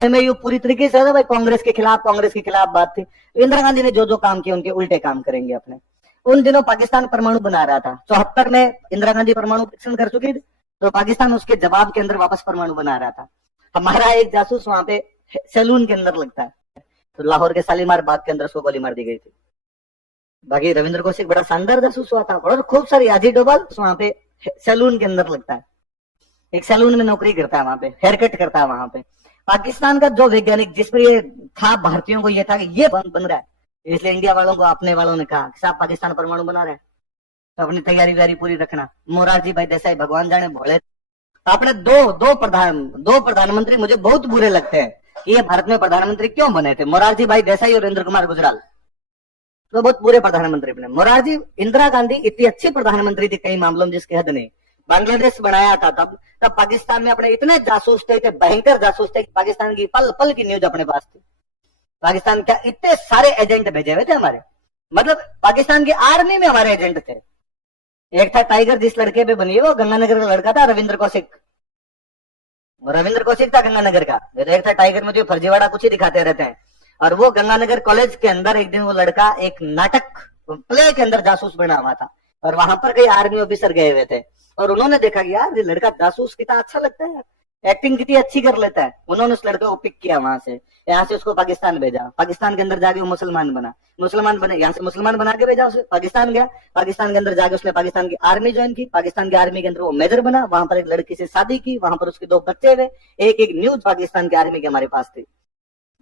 में ये पूरी तरीके से भाई कांग्रेस के खिलाफ बात थी। तो इंदिरा गांधी ने जो जो काम किए उनके उल्टे काम करेंगे अपने। उन दिनों पाकिस्तान परमाणु बना रहा था, 74 में इंदिरा गांधी परमाणु परीक्षण कर चुकी थी, तो पाकिस्तान उसके जवाब के अंदर वापस परमाणु बना रहा था। हमारा एक जासूस वहां पे सैलून के अंदर लगता है, तो लाहौर के शालीमार बाग के अंदर उसको गोली मार दी गई थी। बाकी रविंद्र कौशिक बड़ा शानदार जासूस हुआ था, और खूब सारी अजीत डोभाल वहां पे सैलून के अंदर लगता है, एक सैलून में नौकरी करता है, वहां पे हेयर कट करता है वहां पे। पाकिस्तान का जो वैज्ञानिक जिस पर ये था, भारतीयों को ये था कि ये बन रहा है, इसलिए इंडिया वालों को अपने वालों ने कहा कि साहब पाकिस्तान परमाणु बना रहे हैं, तो अपनी तैयारी व्यारी पूरी रखना। मोरारजी भाई देसाई भगवान जाने भोले। आपने दो प्रधानमंत्री मुझे बहुत बुरे लगते हैं कि ये भारत में प्रधानमंत्री क्यों बने थे, मोरारजी भाई देसाई और इंद्र कुमार गुजराल, तो बहुत बुरे प्रधानमंत्री बने। मोरारजी, इंदिरा गांधी इतनी अच्छी प्रधानमंत्री थी कई मामलों में जिसकी हद नहीं। बांग्लादेश बनाया था तब पाकिस्तान में अपने इतने जासूस थे, भयंकर जासूस थे, पाकिस्तान की पल पल की न्यूज अपने पास थी। पाकिस्तान क्या इतने सारे एजेंट भेजे हुए थे हमारे, मतलब पाकिस्तान की आर्मी में हमारे एजेंट थे। एक था टाइगर, जिस लड़के पे बनी वो गंगानगर का लड़का था, रविंद्र कौशिक था गंगानगर का। एक था टाइगर में जो फर्जीवाड़ा कुछ ही दिखाते रहते हैं, और वो गंगानगर कॉलेज के अंदर एक दिन वो लड़का एक नाटक प्ले के अंदर जासूस बना हुआ था, और वहां पर कई आर्मी ऑफिसर गए हुए थे, और उन्होंने देखा कि यार ये लड़का जासूस कितना अच्छा लगता है, एक्टिंग कितनी अच्छी कर लेता है। उन्होंने उस लड़के को पिक किया वहां से, यहाँ से उसको पाकिस्तान भेजा। पाकिस्तान के अंदर जाके वो मुसलमान बने, यहाँ से मुसलमान बना के भेजा उसे, पाकिस्तान गया। पाकिस्तान के अंदर जाके उसने पाकिस्तान की आर्मी ज्वाइन की, पाकिस्तान की आर्मी के अंदर वो मेजर बना, वहां पर एक लड़की से शादी की, वहां पर उसके 2 बच्चे हुए। एक न्यूज पाकिस्तान की आर्मी की हमारे पास थी,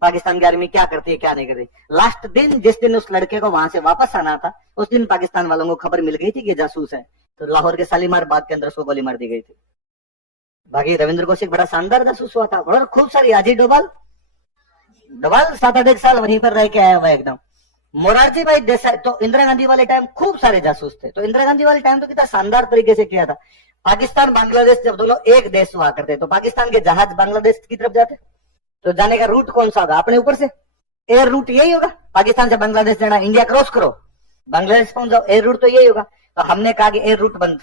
पाकिस्तान की आर्मी क्या करती है क्या नहीं करती। लास्ट दिन जिस दिन उस लड़के को वहां से वापस आना था, उस दिन पाकिस्तान वालों को खबर मिल गई थी कि ये जासूस है, तो लाहौर के शालीमार बाग के अंदर उसको गोली मार दी गई थी। बाकी रविंद्र कौशिक बड़ा शानदार जासूस हुआ था, और खूब सारी अजीत डोभाल 7-8 साल वहीं पर रह के आया हुआ एकदम। मोरारजी भाई देसाई, तो इंदिरा गांधी वाले टाइम खूब सारे जासूस थे। तो इंदिरा गांधी वाले टाइम तो कितना शानदार तरीके से किया था। पाकिस्तान बांग्लादेश जब दोनों एक देश हुआ करते, तो पाकिस्तान के जहाज बांग्लादेश की तरफ जाते, तो जाने का रूट कौन सा होगा, अपने ऊपर से एयर रूट यही होगा। पाकिस्तान से बांग्लादेश जाना, इंडिया क्रॉस करो, बांग्लादेश पहुंच जाओ, एयर रूट तो यही होगा। तो हमने कहा कि एयर रूट बंद,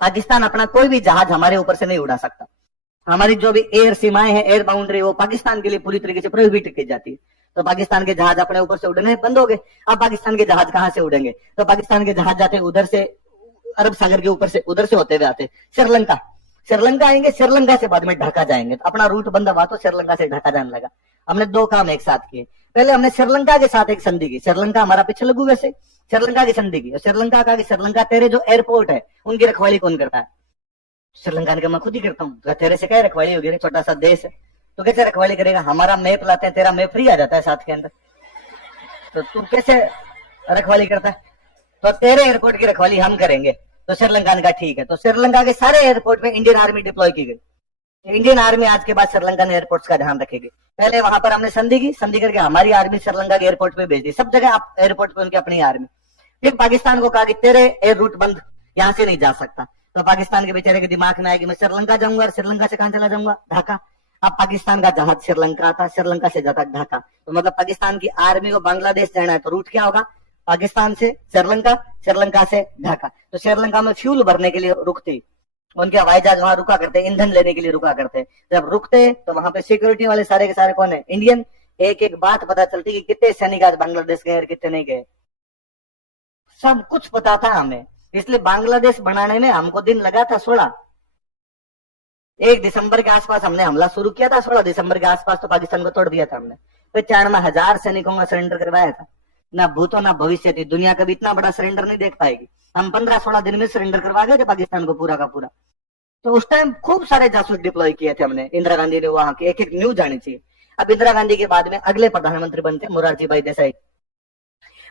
पाकिस्तान अपना कोई भी जहाज हमारे ऊपर से नहीं उड़ा सकता। हमारी जो भी एयर सीमाएं हैं, एयर बाउंड्री, वो पाकिस्तान के लिए पूरी तरीके से प्रोहिबिट की जाती है। तो पाकिस्तान के जहाज अपने ऊपर से उड़ने बंद हो गए। अब पाकिस्तान के जहाज कहां से उड़ेंगे, तो पाकिस्तान के जहाज जाते उधर से, अरब सागर के ऊपर से, उधर से होते हुए आते श्रीलंका आएंगे, श्रीलंका से बाद में ढाका जाएंगे। तो अपना रूट बंद हुआ तो श्रीलंका से ढाका जाने लगा। हमने 2 काम एक साथ किए। पहले हमने श्रीलंका के साथ एक संधि की, श्रीलंका हमारा पीछे लगू वैसे, श्रीलंका की संधि की। श्रीलंका का, श्रीलंका तेरे जो एयरपोर्ट है उनकी रखवाली कौन करता है, श्रीलंका ने कहा मैं खुद ही करता हूँ। तेरे से क्या रखवाली होगी, छोटा सा देश है, तो कैसे रखवाली करेगा, हमारा मैप लाते हैं, तेरा मैप फ्री आ जाता है साथ के अंदर, तो तू कैसे रखवाली करता है, तो तेरे एयरपोर्ट की रखवाली हम करेंगे। तो श्रीलंका ने कहा ठीक है। तो श्रीलंका के सारे एयरपोर्ट में इंडियन आर्मी डिप्लॉय की गई। इंडियन आर्मी आज के बाद श्रीलंकन एयरपोर्ट्स का ध्यान रखेगी। पहले वहां पर हमने संधि की, संधि करके हमारी आर्मी श्रीलंका के एयरपोर्ट पे भेज दी, सब जगह आप एयरपोर्ट पे उनकी अपनी आर्मी। फिर पाकिस्तान को कहा कि तेरे एयर रूट बंद, यहाँ से नहीं जा सकता। तो पाकिस्तान के बेचारे के दिमाग में आया कि मैं श्रीलंका जाऊंगा, श्रीलंका से कहां चला जाऊंगा, ढाका। अब पाकिस्तान का जहाज श्रीलंका था, श्रीलंका से जाता ढाका, तो मतलब पाकिस्तान की आर्मी को बांग्लादेश जाना है, तो रूट क्या होगा, पाकिस्तान से श्रीलंका, श्रीलंका से ढाका। तो श्रीलंका में फ्यूल भरने के लिए रुकते, उनके हवाई जहाज वहां रुका करते, ईंधन लेने के लिए रुका करते। जब रुकते तो वहां पे सिक्योरिटी वाले सारे के सारे कौन है, इंडियन। एक एक बात पता चलती कि कितने सैनिक आज बांग्लादेश गए और कितने नहीं गए, सब कुछ पता था हमें। इसलिए बांग्लादेश बनाने में हमको दिन लगा था 16। 1 दिसंबर के आसपास हमने हमला शुरू किया था, 16 दिसंबर के आसपास तो पाकिस्तान को तोड़ दिया था हमने। फिर 94,000 सैनिकों का सरेंडर करवाया था। ना भूतो ना भविष्य थी, दुनिया कभी इतना बड़ा सरेंडर नहीं देख पाएगी। हम 15-16 दिन में सरेंडर करवा गए थे पाकिस्तान को पूरा का पूरा। तो उस टाइम खूब सारे जासूस डिप्लॉय किए थे हमने। इंदिरा गांधी ने वहां की एक न्यूज आनी चाहिए। अब इंदिरा गांधी के बाद में अगले प्रधानमंत्री बनते मोरारजी भाई देसाई।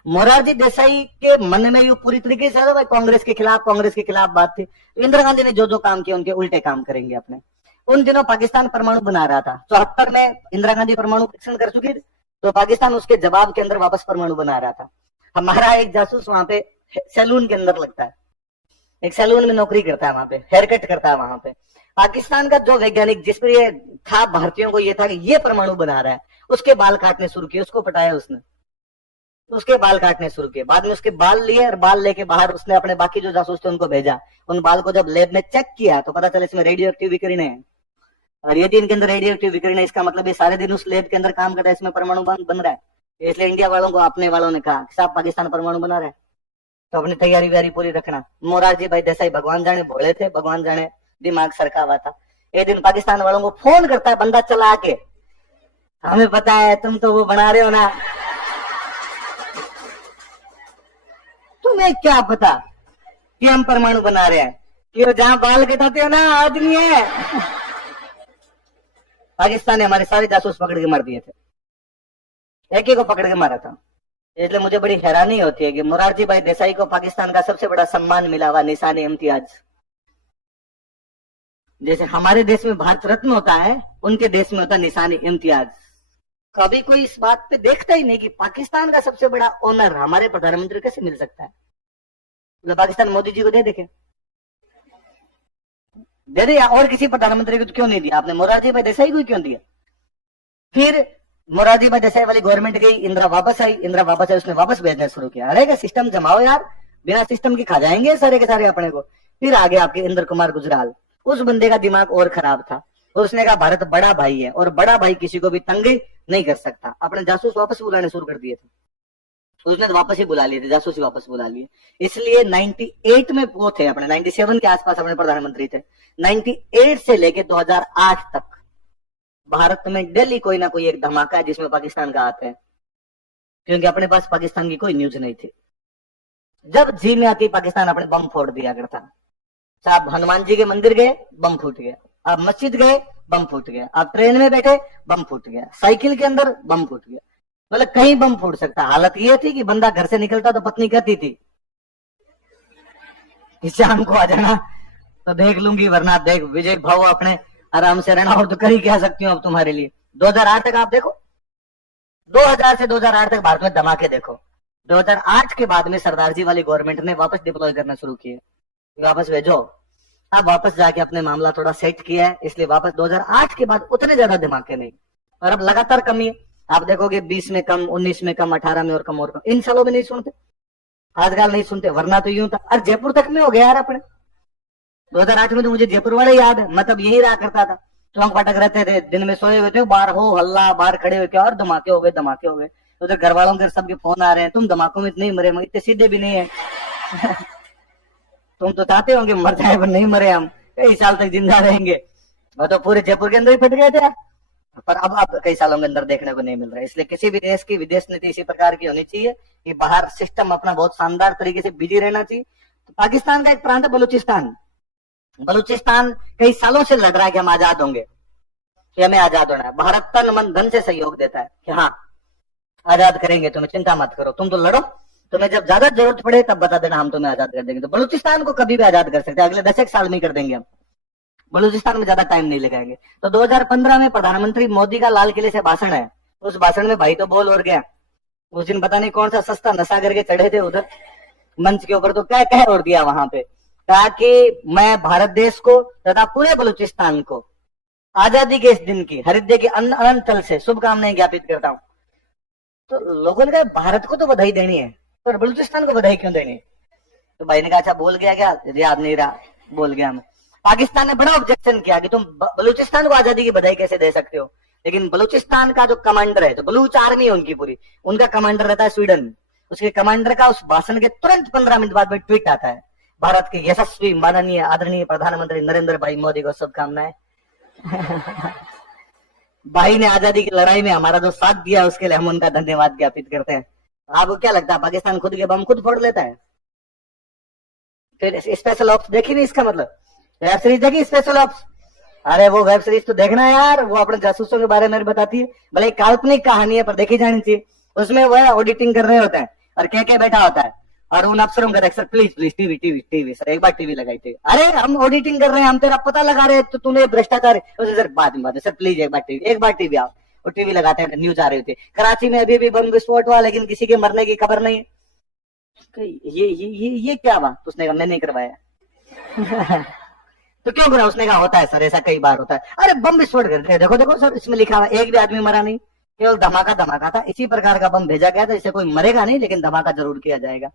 मोरारजी देसाई के मन में ये पूरी तरीके से भाई कांग्रेस के खिलाफ बात थी। तो इंदिरा गांधी ने जो जो काम किए उनके उल्टे काम करेंगे अपने। उन दिनों पाकिस्तान परमाणु बना रहा था, 74 में इंदिरा गांधी परमाणु परीक्षण कर चुकी थी, तो पाकिस्तान उसके जवाब के अंदर वापस परमाणु बना रहा था। हमारा एक जासूस वहां पे सैलून के अंदर लगता है, एक सैलून में नौकरी करता है, वहां पे हेयर कट करता है वहां पे। पाकिस्तान का जो वैज्ञानिक जिस पर ये था, भारतीयों को ये था कि ये परमाणु बना रहा है, उसके बाल काटने शुरू किए, उसको पटाया उसने, उसके बाल काटने शुरू किए। बाद में उसके बाल लिए और बाल लेके बाहर उसने अपने बाकी जो जासूस थे उनको भेजा। उन बाल को जब लैब में चेक किया तो पता चला इसमें रेडियो एक्टिव विकिरण है। और यदि इनके अंदर रेडियो एक्टिव विकिरण है, इसका मतलब ये सारे दिन उस लैब के अंदर काम कर रहा है, इसमें परमाणु बन रहा है। इसलिए इंडिया वालों को, अपने वालों ने कहा साहब पाकिस्तान परमाणु बना रहा है, तो अपनी तैयारी व्यारी पूरी रखना। मोरारजी भाई देसाई भगवान जाने भोले थे, भगवान जाने दिमाग सरका हुआ था। एक दिन पाकिस्तान वालों को फोन करता है बंदा चला के, हमें पता है तुम तो वो बना रहे हो ना, तुम्हें क्या पता कि हम परमाणु बना रहे हैं, कि जहां बाल कटाते हो ना आदमी है। पाकिस्तान ने हमारे सारे जासूस पकड़ के मार दिए थे, एक ही को पकड़ के मारा था। इसलिए मुझे बड़ी हैरानी होती है कि मोरारजी भाई देसाई को पाकिस्तान का सबसे बड़ा सम्मान मिला हुआ, निशान इम्तियाज। जैसे हमारे देश में भारत रत्न होता है, उनके देश में होता है निशान इम्तियाज। कभी कोई इस बात पे देखता ही नहीं कि पाकिस्तान का सबसे बड़ा ऑनर हमारे प्रधानमंत्री कैसे मिल सकता है। तो पाकिस्तान मोदी जी को दे देखे, दे दिया, और किसी प्रधानमंत्री को तो क्यों नहीं दिया आपने, मोरारजी भाई देसाई को क्यों दिया। फिर मोरारजी भाई देसाई वाली गवर्नमेंट गई, इंदिरा वापस आई, उसने वापस भेजना शुरू किया। अरे का सिस्टम जमाओ यार, बिना सिस्टम के खा जाएंगे सारे के सारे अपने को। फिर आगे आपके इंद्र कुमार गुजराल, उस बंदे का दिमाग और खराब था, उसने कहा भारत बड़ा भाई है और बड़ा भाई किसी को भी तंग नहीं कर सकता। अपने जासूस वापस बुलाने शुरू कर दिए थे, उसने तो वापस ही बुला लिए थे, जासूस ही वापस बुला लिए। इसलिए 98 में वो थे अपने, 97 के आसपास अपने प्रधानमंत्री थे। 98 से लेके 2008 तक भारत में डेली कोई ना कोई एक धमाका है जिसमें पाकिस्तान का हाथ है, क्योंकि अपने पास पाकिस्तान की कोई न्यूज नहीं थी। जब जी में आती पाकिस्तान अपने बम फोड़ दिया करता। आप हनुमान जी के मंदिर गए, बम फूट गया, आप मस्जिद गए, बम फूट गया, आप ट्रेन में बैठे, बम फूट गया, साइकिल के अंदर बम फूट गया, मतलब कहीं बम फूट सकता। हालत ये थी कि बंदा घर से निकलता तो पत्नी कहती थी शाम को आ जाना तो देख लूंगी, वरना देख विजय भाव अपने आराम से रहना, और तो कर ही कह सकती हूँ अब तुम्हारे लिए। 2008 तक आप देखो, 2000 से 2008 तक भारत में धमाके देखो। 2008 के बाद में सरदार जी वाली गवर्नमेंट ने वापस डिप्लॉय करना शुरू किए, वापस भेजो। अब वापस जाके अपने मामला थोड़ा सेट किया है, इसलिए वापस 2008 के बाद उतने ज्यादा धमाके नहीं, और अब लगातार कमी है। आप देखोगे 20 में कम, 19 में कम, 18 में और कम और कम। इन सालों में नहीं सुनते, आजकल नहीं सुनते, वरना तो यूं था। और जयपुर तक में हो गया यार अपने 2008 में तो मुझे जयपुर वाले याद है, मैं तब यही रहा करता था, चौंक पटक रहते थे, दिन में सोए हुए थे, बाहर हो हल्ला, बाहर खड़े हुए क्या, और धमाके हो गए, धमाके हो गए। उधर घर वालों के सबके फोन आ रहे हैं, तुम धमाकों में नहीं मरे, इतने सीधे भी नहीं है तुम तो चाहते होंगे मर जाए, पर नहीं मरे, हम कई साल तक जिंदा रहेंगे। वो तो पूरे जयपुर के अंदर ही फट गए थे, पर अब कई सालों के अंदर देखने को नहीं मिल रहा है। इसलिए किसी भी देश की विदेश नीति इसी प्रकार की होनी चाहिए कि बाहर सिस्टम अपना बहुत शानदार तरीके से बिजी रहना चाहिए। तो पाकिस्तान का एक प्रांत है बलूचिस्तान, बलूचिस्तान कई सालों से लड़ रहा है कि हम आजाद होंगे, कि हमें आजाद होना है। भारत तन मन धन से सहयोग देता है कि हाँ आजाद करेंगे, तुम्हें चिंता मत करो, तुम तो लड़ो, तुम्हें जब ज्यादा जरूरत पड़े तब बता देना, हम तुम्हें आजाद कर देंगे। तो बलूचिस्तान को कभी भी आजाद कर सकते हैं, अगले 10 साल में ही कर देंगे हम, बलूचिस्तान में ज्यादा टाइम नहीं लगाएंगे। तो 2015 में प्रधानमंत्री मोदी का लाल किले से भाषण है, उस भाषण में भाई तो बोल और गया। उस दिन पता नहीं कौन सा सस्ता नशा करके चढ़े थे उधर मंच के ऊपर, तो क्या कह और दिया वहां पे, कहा कि मैं भारत देश को तथा पूरे बलूचिस्तान को आजादी के इस दिन की हृदय के अनंत तल से शुभकामनाएं ज्ञापित करता हूँ। तो लोगों ने कहा भारत को तो बधाई देनी है, पर बलूचिस्तान को बधाई क्यों देनी? तो भाई ने कहा अच्छा भूल गया क्या, याद नहीं रहा, बोल गया मैं। पाकिस्तान ने बड़ा ऑब्जेक्शन किया कि तुम बलूचिस्तान को आजादी की बधाई कैसे दे सकते हो, लेकिन बलूचिस्तान का जो कमांडर है, तो बलूच आर्मी है उनकी पूरी, उनका कमांडर रहता है स्वीडन, उसके कमांडर का उस भाषण के तुरंत 15 मिनट बाद में ट्वीट आता है, भारत के यशस्वी माननीय आदरणीय प्रधानमंत्री नरेंद्र भाई मोदी को शुभकामनाएं भाई ने आजादी की लड़ाई में हमारा जो साथ दिया उसके लिए हम उनका धन्यवाद ज्ञापित करते हैं। आपको क्या लगता है पाकिस्तान खुद के बम खुद फोड़ लेता है? फिर स्पेशल ऑप्स देखी नहीं, इसका मतलब वेब सीरीज देखी स्पेशल ऑप्स? अरे वो वेब सीरीज तो देखना यार, वो अपने जासूसों के बारे में बताती है, भले काल्पनिक कहानी है पर देखी जानी चाहिए। उसमें वो ऑडिटिंग कर रहे होते हैं और क्या बैठा होता है और उन अफसरों का sir please TV TV TV sir एक बार टीवी लगाई थी, अरे हम ऑडिटिंग कर रहे हैं, हम तेरा पता लगा रहे हैं, तो तूने भ्रष्टाचार सर बाद में सर प्लीज एक बार टीवी आओ, और टीवी लगाते हैं, न्यूज आ रही होती है कराची में अभी भी बम विस्फोट हुआ लेकिन किसी के मरने की खबर नहीं है। ये क्या हुआ? उसने कहा मैं नहीं करवाया तो क्यों करा? उसने कहा होता है सर, ऐसा कई बार होता है। अरे बम विस्फोट करते हैं, देखो देखो सर इसमें लिखा हुआ एक भी आदमी मरा नहीं, केवल धमाका था। इसी प्रकार का बम भेजा गया था, इससे कोई मरेगा नहीं लेकिन धमाका जरूर किया जाएगा।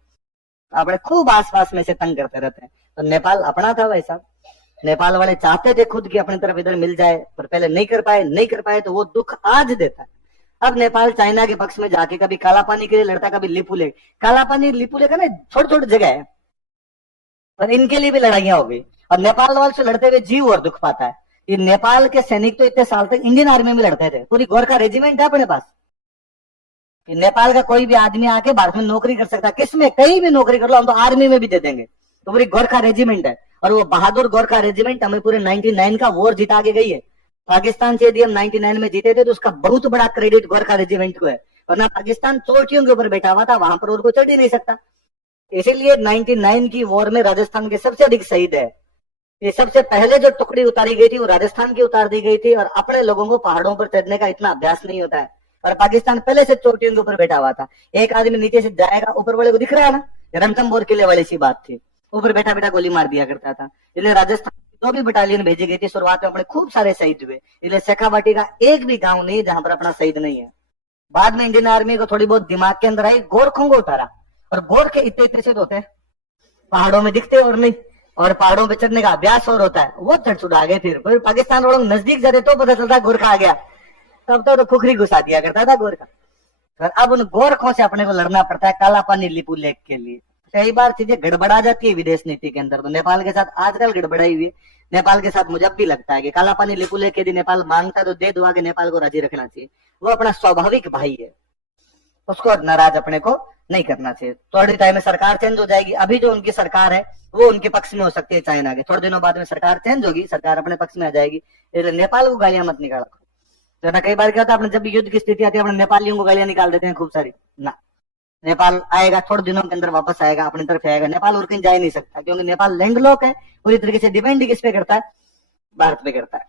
अपने खूब आसपास में से तंग करते रहते हैं। तो नेपाल अपना था भाई साहब, नेपाल वाले चाहते थे खुद की अपनी तरफ इधर मिल जाए, पर पहले नहीं कर पाए तो वो दुख आज देता है। अब नेपाल चाइना के पक्ष में जाके कभी काला पानी के लिए लड़ता, कभी लिपुले। काला पानी लिपुले का ना छोटी छोटी जगह है, पर इनके लिए भी लड़ाइयां हो गई और नेपाल वाले से लड़ते हुए जीव और दुख पाता है। ये नेपाल के सैनिक तो इतने साल तक इंडियन आर्मी में लड़ते थे, पूरी गोरखा रेजिमेंट है अपने पास। नेपाल का कोई भी आदमी आके भारत में नौकरी कर सकता है, किसमें कहीं भी नौकरी कर लो, हम तो आर्मी में भी दे देंगे। तो पूरी गोरखा रेजिमेंट है और वो बहादुर गोरखा रेजिमेंट हमें पूरे 99 का वॉर जिता के गई है। पाकिस्तान से यदि हम 99 में जीते थे तो उसका बहुत बड़ा क्रेडिट गोरखा रेजिमेंट को है, वरना पाकिस्तान चोटियों के ऊपर बैठा हुआ था, वहां पर और कोई चढ़ ही नहीं सकता। इसीलिए 99 की वॉर में राजस्थान के सबसे अधिक शहीद है। ये सबसे पहले जो टुकड़ी उतारी गई थी वो राजस्थान की उतार दी गई थी, और अपने लोगों को पहाड़ों पर चढ़ने का इतना अभ्यास नहीं होता है, और पाकिस्तान पहले से चोटियों के ऊपर बैठा हुआ था। एक आदमी नीचे से जाएगा, ऊपर वाले को दिख रहा है ना, रणथंभौर किले वाली सी बात थी, ऊपर बैठा बैठा गोली मार दिया करता था। इसलिए राजस्थान जो भी बटालियन भेजी गई थी शुरुआत में अपने खूब सारे शहीद हुए। इसलिए शेखावाटी का एक भी गांव नहीं जहां पर अपना शहीद नहीं है। बाद में इंडियन आर्मी को थोड़ी बहुत दिमाग के अंदर आई, गोरखों को उतारा, और गोरखे इतने इतने से होते हैं, पहाड़ों में दिखते और नहीं, और पहाड़ों पे चढ़ने का अभ्यास और होता है, वो चढ़ चुढ़ा गए। फिर पाकिस्तान वालों नजदीक जाते तो पता चलता गोरखा आ गया, तब तो खुखरी घुसा दिया करता था गोरखा। पर अब उन गोरखों से अपने को लड़ना पड़ता है काला पानी लिपू लेक के लिए। कई बार चीजें गड़बड़ा जाती है विदेश नीति के अंदर, तो नेपाल के साथ आजकल गड़बड़ाई हुई है। नेपाल के साथ मुझे अब भी लगता है कि काला पानी लिपू लेक यदि नेपाल मांगता है तो दे दुआ के नेपाल को राजी रखना चाहिए। वो अपना स्वाभाविक भाई है, उसको नाराज अपने को नहीं करना चाहिए। थोड़ी टाइम में सरकार चेंज हो जाएगी, अभी जो उनकी सरकार है वो उनके पक्ष में हो सकती है चाइना के, थोड़े दिनों बाद में सरकार चेंज होगी, सरकार अपने पक्ष में आ जाएगी। इसलिए नेपाल को गालियां मत निकालो। तो ना कई बार क्या होता है, अपने जब भी युद्ध की स्थिति आती है अपने नेपालियों को गालियां निकाल देते हैं खूब सारी ना। नेपाल आएगा, थोड़े दिनों के अंदर वापस आएगा, अपनी तरफ आएगा। नेपाल और कहीं जा ही नहीं सकता, क्योंकि नेपाल लैंडलॉक है, पूरी तरीके से डिपेंड किस पे करता है, भारत पे करता है।